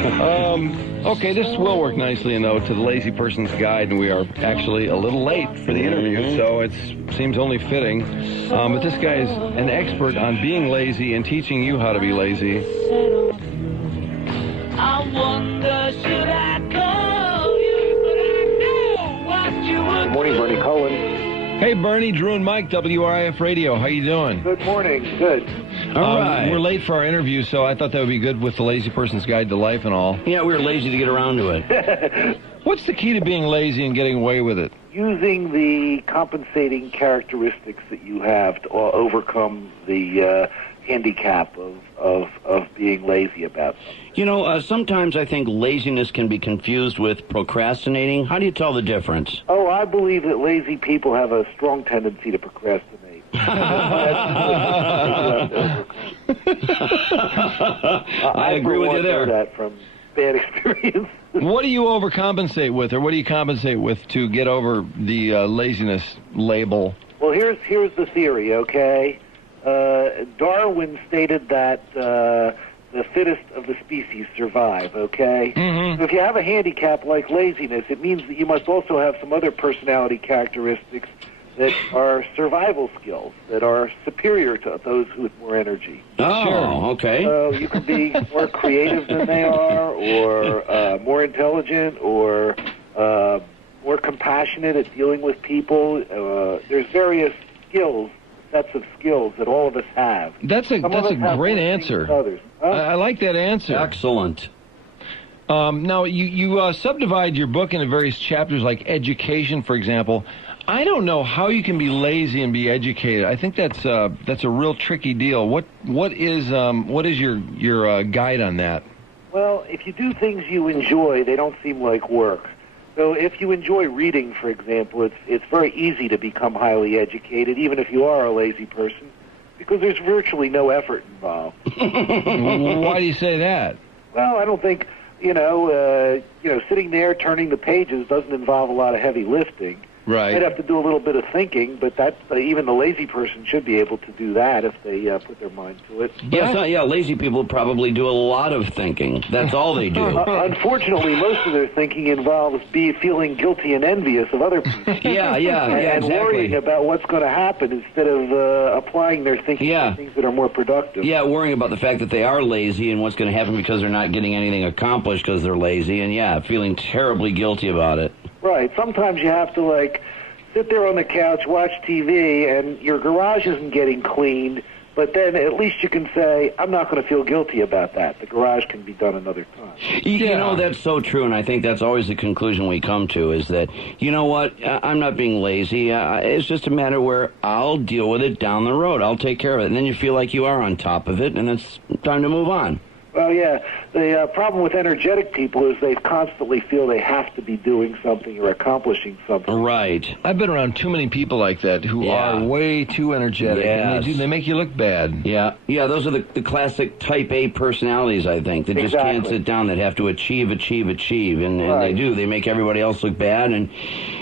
Okay, this will work nicely, though, to the Lazy Person's Guide, and we are actually a little late for the interview, so it seems only fitting. But this guy is an expert on being lazy and teaching you how to be lazy. I wonder, should I call you, but I know what you would. Good morning, Bernie Cullen. Hey, Bernie, Drew and Mike, WRIF Radio. How you doing? Good morning. Good. All right. We're late for our interview, so I thought that would be good with the Lazy Person's Guide to Life and all. Yeah, we were lazy to get around to it. What's the key to being lazy and getting away with it? Using the compensating characteristics that you have to overcome the handicap of being lazy about something. You know, sometimes I think laziness can be confused with procrastinating. How do you tell the difference? Oh, I believe that lazy people have a strong tendency to procrastinate. I agree with you there. I know that from bad experience. What do you overcompensate with, or what do you compensate with to get over the laziness label? Well, here's the theory, okay? Darwin stated that the fittest of the species survive, okay? Mm-hmm. So if you have a handicap like laziness, it means that you must also have some other personality characteristics that are survival skills, that are superior to those with more energy. Oh, Sure. Okay. So you can be more creative than they are, or more intelligent, or more compassionate at dealing with people. There's various skills, sets of skills that all of us have. That's a great answer. Others. Huh? I like that answer. Excellent. Now, you subdivide your book into various chapters, like education, for example. I don't know how you can be lazy and be educated. I think that's a real tricky deal. What is your guide on that? Well, if you do things you enjoy, they don't seem like work. So if you enjoy reading, for example, it's very easy to become highly educated, even if you are a lazy person, because there's virtually no effort involved. Why do you say that? Well, I don't think sitting there turning the pages doesn't involve a lot of heavy lifting. Right. They'd have to do a little bit of thinking, but that's even the lazy person should be able to do that if they put their mind to it. Yeah, lazy people probably do a lot of thinking. That's all they do. Unfortunately, most of their thinking involves feeling guilty and envious of other people. Yeah, and exactly. worrying about what's going to happen instead of applying their thinking to things that are more productive. Yeah, worrying about the fact that they are lazy and what's going to happen because they're not getting anything accomplished because they're lazy, and feeling terribly guilty about it. Right. Sometimes you have to, sit there on the couch, watch TV, and your garage isn't getting cleaned, but then at least you can say, I'm not going to feel guilty about that. The garage can be done another time. You know, that's so true, and I think that's always the conclusion we come to, is that, you know what, I'm not being lazy. It's just a matter where I'll deal with it down the road. I'll take care of it. And then you feel like you are on top of it, and it's time to move on. Well, yeah. The problem with energetic people is they constantly feel they have to be doing something or accomplishing something. Right. I've been around too many people like that who are way too energetic, and they make you look bad. Yeah, those are the classic type A personalities, I think, that just can't sit down, that have to achieve, and they do. They make everybody else look bad, and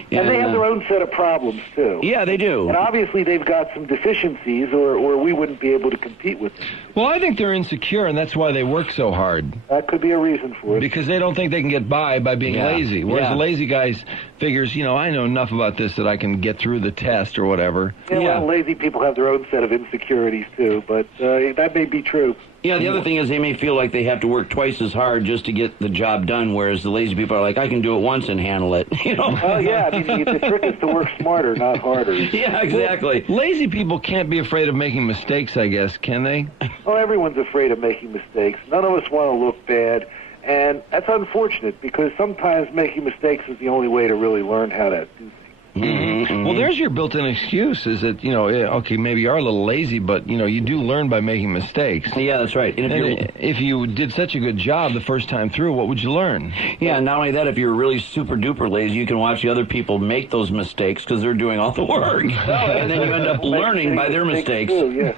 they have their own set of problems, too. Yeah, they do. And obviously they've got some deficiencies, or we wouldn't be able to compete with them. Well, I think they're insecure, and that's why they work so hard. That could be a reason for it. Because they don't think they can get by being lazy. Whereas the lazy guy figures, I know enough about this that I can get through the test or whatever. Well, lazy people have their own set of insecurities, too, but that may be true. Yeah, the other thing is they may feel like they have to work twice as hard just to get the job done, whereas the lazy people are like, I can do it once and handle it. Oh, yeah, the trick is to work smarter, not harder. Yeah, exactly. Well, lazy people can't be afraid of making mistakes, I guess, can they? Oh, everyone's afraid of making mistakes. None of us want to look bad, and that's unfortunate because sometimes making mistakes is the only way to really learn how to do things. Mm-hmm. Well, there's your built-in excuse, is that, okay, maybe you are a little lazy, but, you do learn by making mistakes. Yeah, that's right. And if you did such a good job the first time through, what would you learn? Yeah, not only that, if you're really super-duper lazy, you can watch the other people make those mistakes because they're doing all the work. And then you end up learning by their mistakes. Too, yeah.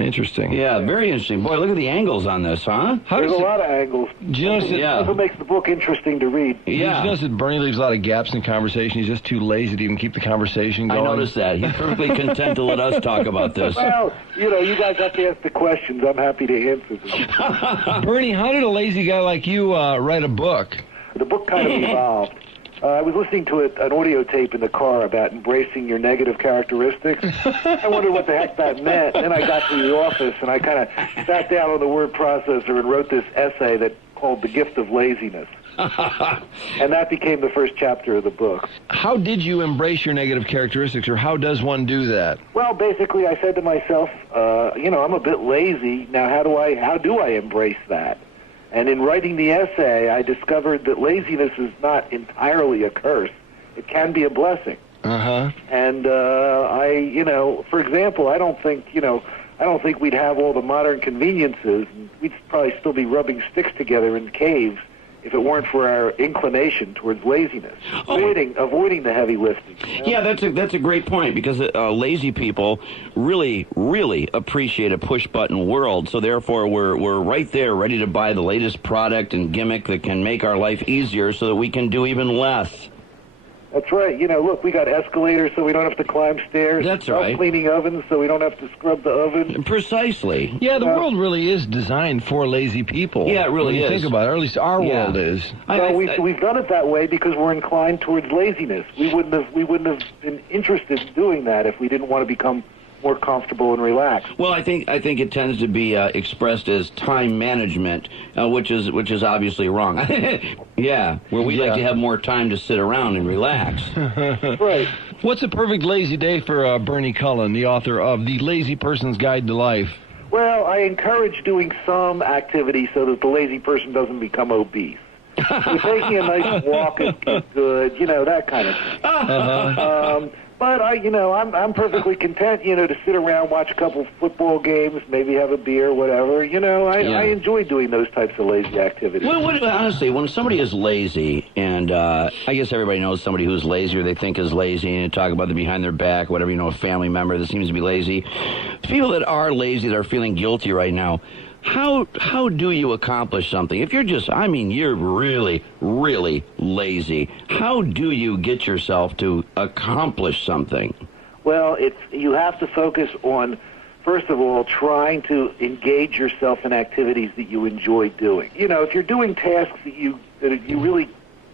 Interesting. Yeah, very interesting. Boy, look at the angles on this, huh? There's a lot of angles. Do you notice That's what makes the book interesting to read. Did you notice that Bernie leaves a lot of gaps in conversation? He's just too lazy to even keep the conversation going. I noticed that. He's perfectly content to let us talk about this. Well, you guys have to ask the questions. I'm happy to answer them. Bernie, how did a lazy guy like you write a book? The book kind of evolved. I was listening to an audio tape in the car about embracing your negative characteristics. I wondered what the heck that meant. Then I got to the office, and I kind of sat down on the word processor and wrote this essay that called The Gift of Laziness. And that became the first chapter of the book. How did you embrace your negative characteristics, or how does one do that? Well, basically, I said to myself, I'm a bit lazy. Now, how do I embrace that? And in writing the essay, I discovered that laziness is not entirely a curse. It can be a blessing. Uh-huh. And for example, I don't think we'd have all the modern conveniences. We'd probably still be rubbing sticks together in caves if it weren't for our inclination towards laziness, avoiding the heavy lifting. Yeah, that's a great point, because lazy people really, really appreciate a push-button world, so therefore we're right there ready to buy the latest product and gimmick that can make our life easier so that we can do even less. That's right. Look, we got escalators so we don't have to climb stairs. That's right. Cleaning ovens so we don't have to scrub the oven. Precisely. Yeah, the world really is designed for lazy people. Yeah, it really when you is. think about it, or at least our world is. We've done it that way because we're inclined towards laziness. We wouldn't have been interested in doing that if we didn't want to become more comfortable and relaxed. Well, I think it tends to be expressed as time management, which is obviously wrong. Yeah, where we like to have more time to sit around and relax. Right. What's a perfect lazy day for Bernie Cullen, the author of The Lazy Person's Guide to Life? Well, I encourage doing some activity so that the lazy person doesn't become obese. Taking a nice walk is good, that kind of thing. Uh-huh. But I'm perfectly content, to sit around, watch a couple football games, maybe have a beer, whatever. I enjoy doing those types of lazy activities. Honestly, when somebody is lazy, and I guess everybody knows somebody who's lazy or they think is lazy, and you talk about them behind their back, whatever, a family member that seems to be lazy. People that are lazy, that are feeling guilty right now, how do you accomplish something? If you're you're really, really lazy, how do you get yourself to accomplish something? Well, you have to focus on, first of all, trying to engage yourself in activities that you enjoy doing. If you're doing tasks that you really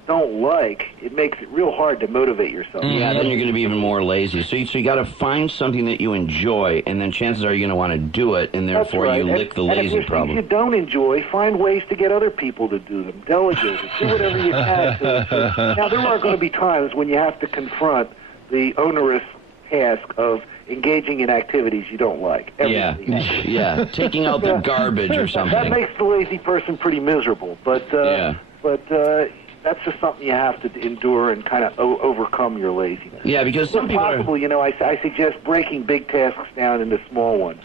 don't like, it makes it real hard to motivate yourself. Yeah, then you're going to be even more lazy. So you got to find something that you enjoy, and then chances are you're going to want to do it, and therefore you lick the lazy problem. If you don't enjoy, find ways to get other people to do them. Delegate it. Do whatever you can. Now, there are going to be times when you have to confront the onerous task of engaging in activities you don't like. Yeah, taking out the garbage or something. That makes the lazy person pretty miserable, but that's just something you have to endure and kind of overcome your laziness. Yeah, because some people possible, I suggest breaking big tasks down into small ones.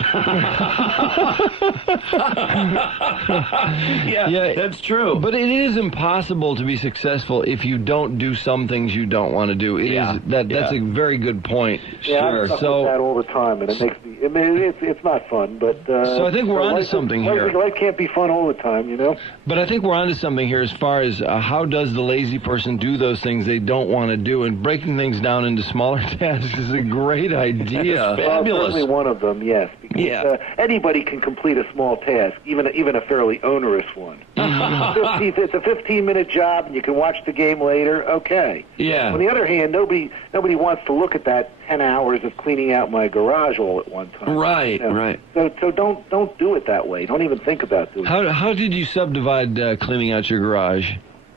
Yeah, that's true. But it is impossible to be successful if you don't do some things you don't want to do. That's a very good point. Yeah, I'm stuck with that all the time, and it makes me. It's not fun, but. So I think we're onto something here. Life can't be fun all the time, But I think we're onto something here as far as how does the lazy person do those things they don't want to do, and breaking things down into smaller tasks is a great idea. Fabulous. Certainly one of them, yes. Because anybody can complete a small task, even a fairly onerous one. If it's a 15-minute job and you can watch the game later, okay. Yeah. On the other hand, nobody wants to look at that 10 hours of cleaning out my garage all at one time. Right, right. So don't do it that way. Don't even think about doing it. How did you subdivide cleaning out your garage?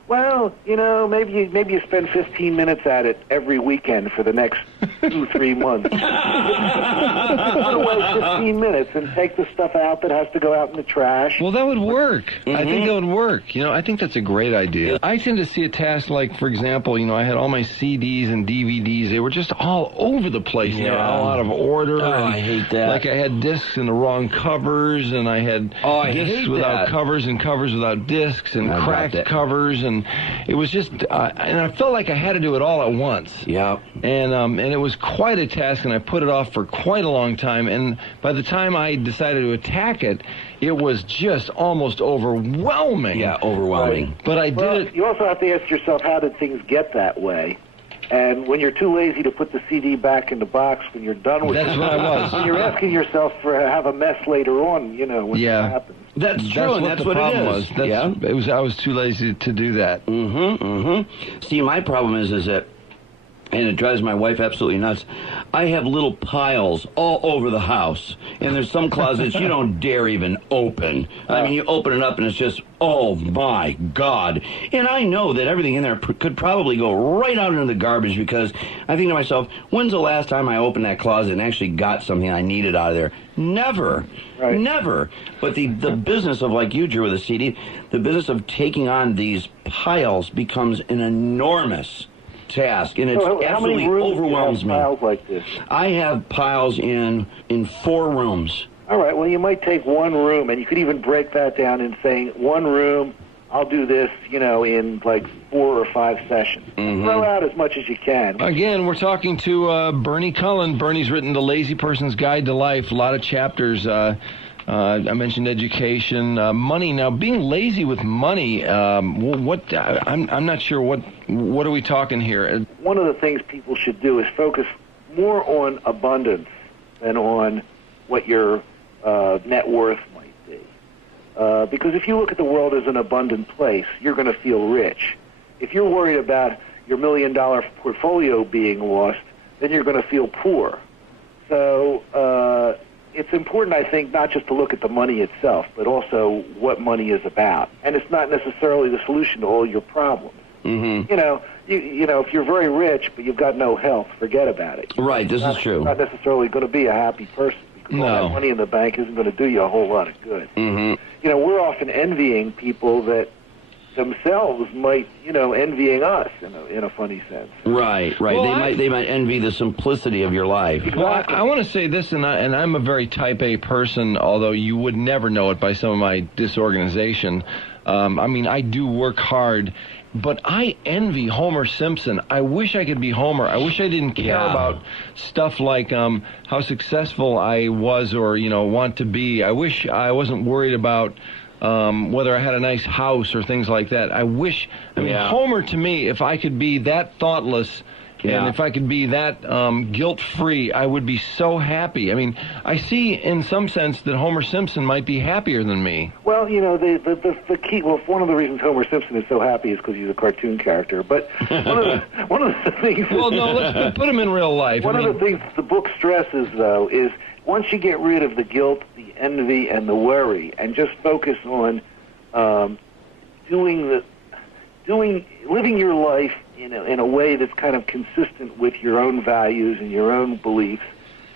Well, maybe you spend 15 minutes at it every weekend for the next 2-3 months. Put away 15 minutes and take the stuff out that has to go out in the trash. Well, that would work. Mm-hmm. I think that would work. I think that's a great idea. I tend to see a task like, for example, I had all my CDs and DVDs. They were just all over the place. They were all out of order. Oh, I hate that. Like I had discs in the wrong covers, and I had discs without covers and covers without discs, and cracked covers, and it was just, and I felt like I had to do it all at once. Yeah. And it was quite a task, and I put it off for quite a long time, And by the time I decided to attack it, it was just almost overwhelming. Yeah, overwhelming. Right. But I did Well, it. you also have to ask yourself, how did things get that way? And when you're too lazy to put the CD back in the box when you're done with That's it, what I was. you're asking yourself for have a mess later on, when it happens. That's true, That's and what that's the what problem it is. was. That's, I was too lazy to do that. See, my problem is that, and it drives my wife absolutely nuts, I have little piles all over the house, and there's some closets you don't dare even open. I mean, you open it up and it's just, oh my God. And I know that everything in there could probably go right out into the garbage, because I think to myself, when's the last time I opened that closet and actually got something I needed out of there? Never. Right. Never. But the business of, like you, Drew, with the CD, the business of taking on these piles becomes an enormous task, and it So how many absolutely rooms overwhelms do you me. have piles like this? I have piles in 4 rooms. All right, well, you might take one room, and you could even break that down in saying, one room, I'll do this, in like 4 or 5 sessions. Throw out as much as you can. Again, we're talking to Bernie Cullen. Bernie's written The Lazy Person's Guide to Life, a lot of chapters. I mentioned education, money. Now, being lazy with money, I'm not sure what are we talking here? One of the things people should do is focus more on abundance than on what your net worth might be. Because if you look at the world as an abundant place, you're going to feel rich. If you're worried about your $1 million portfolio being lost, then you're going to feel poor. So it's important, I think, not just to look at the money itself, but also what money is about. And it's not necessarily the solution to all your problems. If you're very rich but you've got no health, forget about it. Right, this is true. You're not necessarily going to be a happy person, because all that money in the bank isn't going to do you a whole lot of good. We're often envying people that themselves might, envying us in a funny sense. Right. Well, they might envy the simplicity of your life. Well, I want to say this, and I'm a very type A person, although you would never know it by some of my disorganization. I do work hard, but I envy Homer Simpson. I wish I could be Homer. I wish I didn't care about stuff like how successful I was or, want to be. I wish I wasn't worried about whether I had a nice house or things like that. Homer, to me, if I could be that thoughtless and if I could be that guilt-free, I would be so happy. I see in some sense that Homer Simpson might be happier than me. Well, the key. Well, one of the reasons Homer Simpson is so happy is because he's a cartoon character. But one of the things. Well, no, let's put him in real life. One of the things the book stresses, though, is once you get rid of the guilt, the envy, and the worry, and just focus on living your life in a way that's kind of consistent with your own values and your own beliefs,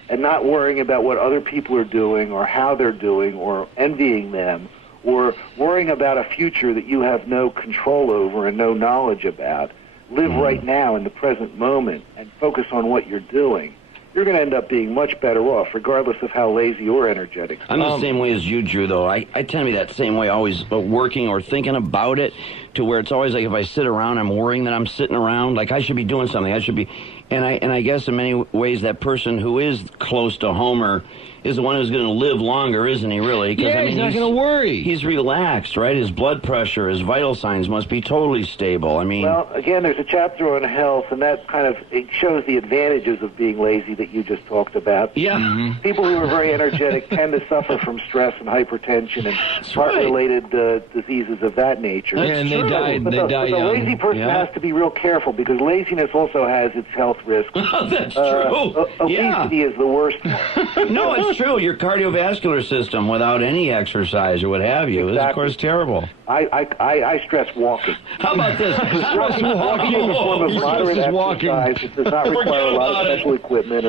and not worrying about what other people are doing or how they're doing or envying them or worrying about a future that you have no control over and no knowledge about. Live right now in the present moment and focus on what you're doing. You're going to end up being much better off, regardless of how lazy or energetic. I'm the same way as you, Drew, though. I tend to be that same way, always working or thinking about it, to where it's always like if I sit around, I'm worrying that I'm sitting around, like I should be doing something. I should be, and I guess in many ways that person who is close to Homer is the one who's going to live longer, isn't he, really? He's not going to worry. He's relaxed, right? His blood pressure, his vital signs must be totally stable. Well, again, there's a chapter on health, and that it shows the advantages of being lazy that you just talked about. Yeah. People who are very energetic tend to suffer from stress and hypertension and heart-related diseases of that nature. And they died. But the young. lazy person has to be real careful, because laziness also has its health risks. That's true. Obesity is the worst one. No, it's true. Your cardiovascular system, without any exercise or what have you, is, of course, terrible. I stress walking. How about this? Walking is a form of moderate exercise. It does not require a lot of special equipment.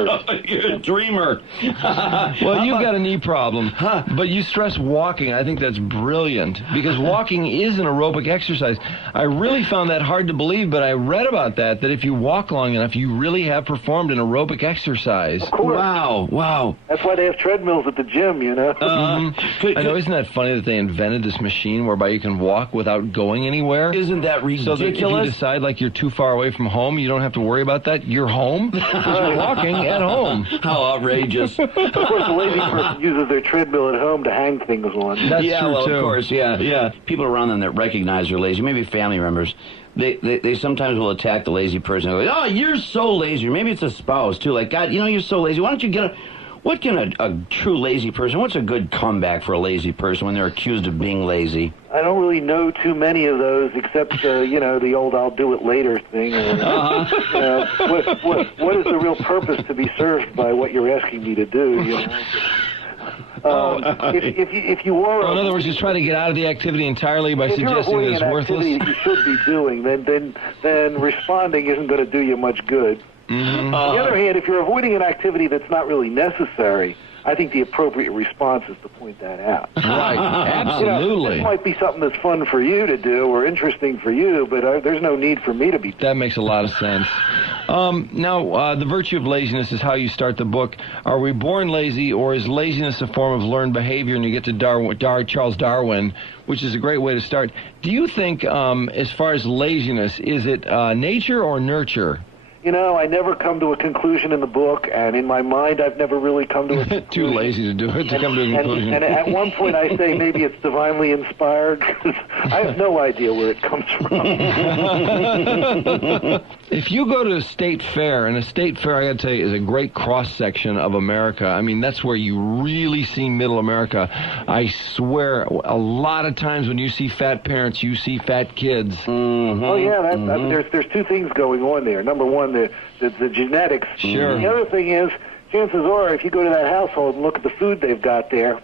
You're a dreamer. Well, you've got a knee problem, but you stress walking. I think that's brilliant, because walking is an aerobic exercise. exercise. I really found that hard to believe, but I read about that if you walk long enough, you really have performed an aerobic exercise. Of course. Wow. That's why they have treadmills at the gym, you know. I know, isn't that funny that they invented this machine whereby you can walk without going anywhere? Isn't that ridiculous? So that if you decide like you're too far away from home, you don't have to worry about that. You're home. You're walking at home. How outrageous. Of course, the lazy person uses their treadmill at home to hang things on. That's yeah, true, well, too. of course, yeah. People around them that recognize they're lazy, maybe family members, they sometimes will attack the lazy person. They're like, oh, you're so lazy. Or maybe it's a spouse, too. Like, God, you're so lazy. Why don't you get what can a true lazy person, what's a good comeback for a lazy person when they're accused of being lazy? I don't really know too many of those, except, the old I'll do it later thing. What is the real purpose to be served by what you're asking me to do, you know? If you are... Well, in other words, just try to get out of the activity entirely by suggesting that it's worthless? If you're avoiding an activity that you should be doing, then responding isn't going to do you much good. Mm-hmm. On the other hand, if you're avoiding an activity that's not really necessary, I think the appropriate response is to point that out. Right, absolutely. This might be something that's fun for you to do or interesting for you, but there's no need for me to be doing. That makes a lot of sense. Now, the virtue of laziness is how you start the book. Are we born lazy, or is laziness a form of learned behavior? And you get to Charles Darwin, which is a great way to start. Do you think, as far as laziness, is it nature or nurture? I never come to a conclusion in the book, and in my mind, I've never really come to a conclusion. Too lazy to do it, to come to a conclusion. And at one point, I say maybe it's divinely inspired, because I have no idea where it comes from. If you go to a state fair, and a state fair, I got to tell you, is a great cross-section of America. I mean, that's where you really see middle America. I swear, a lot of times when you see fat parents, you see fat kids. Mm-hmm. Oh, yeah, I mean, there's two things going on there. Number one, the genetics. Sure. The other thing is, chances are, if you go to that household and look at the food they've got there,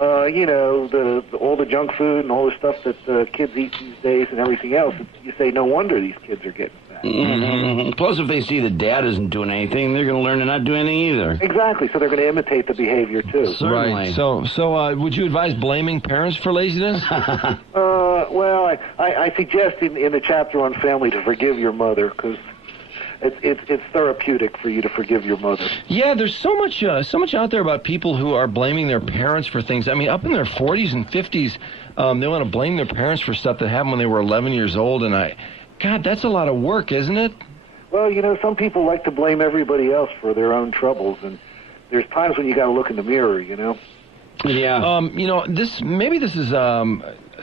all the junk food and all the stuff that kids eat these days and everything else, you say, no wonder these kids are getting fat. Mm-hmm. Plus, if they see that dad isn't doing anything, they're going to learn to not do anything either. Exactly, so they're going to imitate the behavior, too. Certainly. Right. So would you advise blaming parents for laziness? Well, I suggest in the chapter on family to forgive your mother, because it's therapeutic for you to forgive your mother. Yeah, there's so much out there about people who are blaming their parents for things. I mean, up in their 40s and 50s, they want to blame their parents for stuff that happened when they were 11 years old. And God, that's a lot of work, isn't it? Well, some people like to blame everybody else for their own troubles, and there's times when you got to look in the mirror, Yeah. This is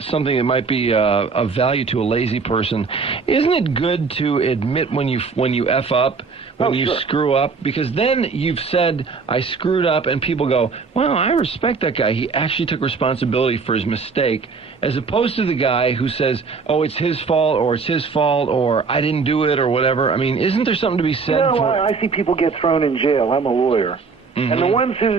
something that might be of value to a lazy person. Isn't it good to admit when you F up, when you screw up? Because then you've said, I screwed up, and people go, well, I respect that guy. He actually took responsibility for his mistake, as opposed to the guy who says, oh, it's his fault, or I didn't do it, or whatever. I mean, isn't there something to be said for... I see people get thrown in jail. I'm a lawyer. Mm-hmm. And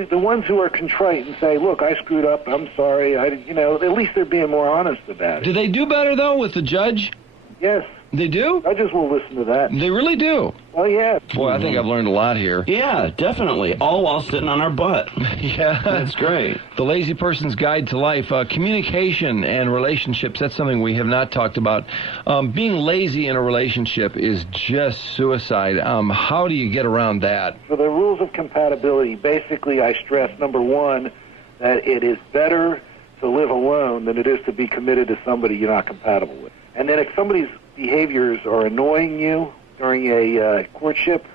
the ones who are contrite and say, look, I screwed up, I'm sorry, at least they're being more honest about it. Do they do better, though, with the judge? Yes. They do? Judges will listen to that. They really do? Oh, yeah. Boy, I think I've learned a lot here. Yeah, definitely. All while sitting on our butt. Yeah. That's great. The Lazy Person's Guide to Life. Communication and relationships, that's something we have not talked about. Being lazy in a relationship is just suicide. How do you get around that? For the rules of compatibility, basically I stress, number one, that it is better to live alone than it is to be committed to somebody you're not compatible with. And then if somebody's behaviors are annoying you during a courtship,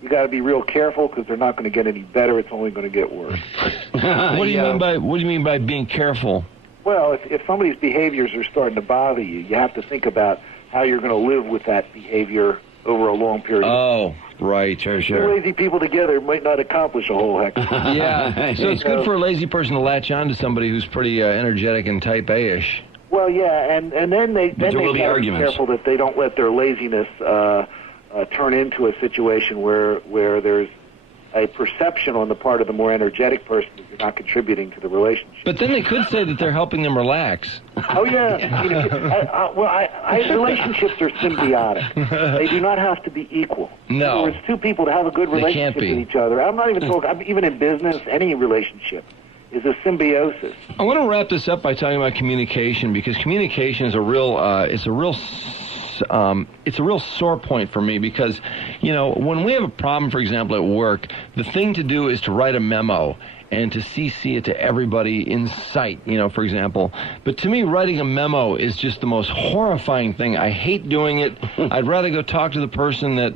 you got to be real careful, because they're not going to get any better. It's only going to get worse. What do you mean by being careful? Well, if somebody's behaviors are starting to bother you, you have to think about how you're going to live with that behavior over a long period of time. Oh, right, sure. Two lazy people together might not accomplish a whole heck of a lot. Yeah, so it's good for a lazy person to latch on to somebody who's pretty energetic and type A-ish. Well, yeah, and then they got to be careful that they don't let their laziness turn into a situation where there's a perception on the part of the more energetic person that you're not contributing to the relationship. But then they could say that they're helping them relax. Oh, yeah. Relationships are symbiotic. They do not have to be equal. No. In other words, two people to have a good relationship with each other. I'm not even talking, even in business, any relationship. is a symbiosis. I want to wrap this up by talking about communication, because communication is a real it's a real sore point for me, because, you know, when we have a problem, for example, at work, the thing to do is to write a memo and to CC it to everybody in sight, you know, for example. But to me, writing a memo is just the most horrifying thing. I hate doing it. I'd rather go talk to the person that,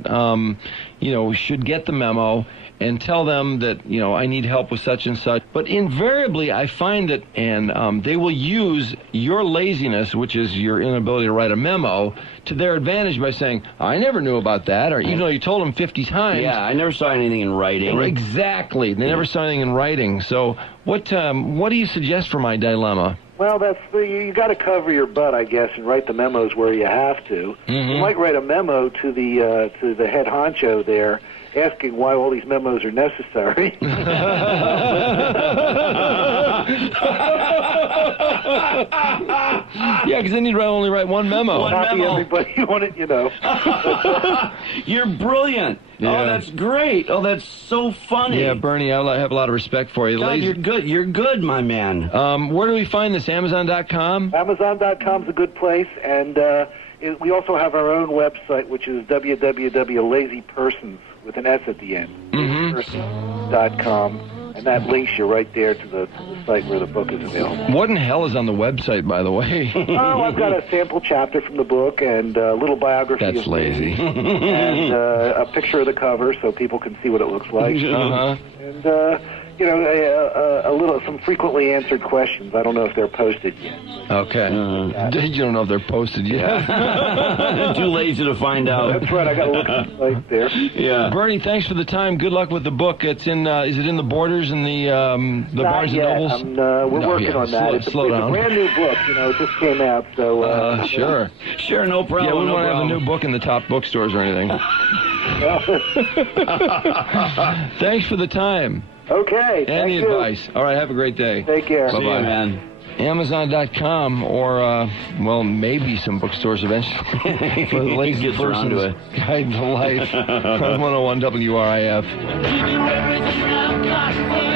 you know, should get the memo and tell them that, you know, I need help with such and such. But invariably, I find that, and they will use your laziness, which is your inability to write a memo, to their advantage by saying, I never knew about that, or even though you told them 50 times. Yeah, I never saw anything in writing. Exactly. They never saw anything in writing. So what do you suggest for my dilemma? Well, you got to cover your butt, I guess, and write the memos where you have to. Mm-hmm. You might write a memo to the head honcho there, asking why all these memos are necessary. Yeah, because then you'd only write one memo. Copy everybody on it, you know. You're brilliant. Yeah. Oh, that's great. Oh, that's so funny. Yeah, Bernie, I have a lot of respect for you. God, you're good. You're good, my man. Where do we find this? Amazon.com? Amazon.com's a good place, and we also have our own website, which is www.lazypersons with an S at the end. Lazypersons.com. And that links you right there to the site where the book is available. What in hell is on the website, by the way? Oh, I've got a sample chapter from the book and a little biography. That's of lazy. and a picture of the cover so people can see what it looks like. Uh-huh. And, you know, some frequently answered questions. I don't know if they're posted yet. Okay. You don't know if they're posted yet. Too lazy to find out. That's right. I got to look at the site there. Yeah. Bernie, thanks for the time. Good luck with the book. It's in. Is it in the Borders and the Barnes and yet. Nobles? We're working on that. Slow down. It's a brand new book. You know, it just came out. So. Sure. Sure, no problem. Yeah, we no won't have a problem. new book in the top bookstores or anything. Thanks for the time. Okay. And the advice. All right, have a great day. Take care. See you, Bye-bye. man. Amazon.com or, well, maybe some bookstores eventually for the lazy Gets around person's to it. guide to life. 101 WRIF. Everything I've got for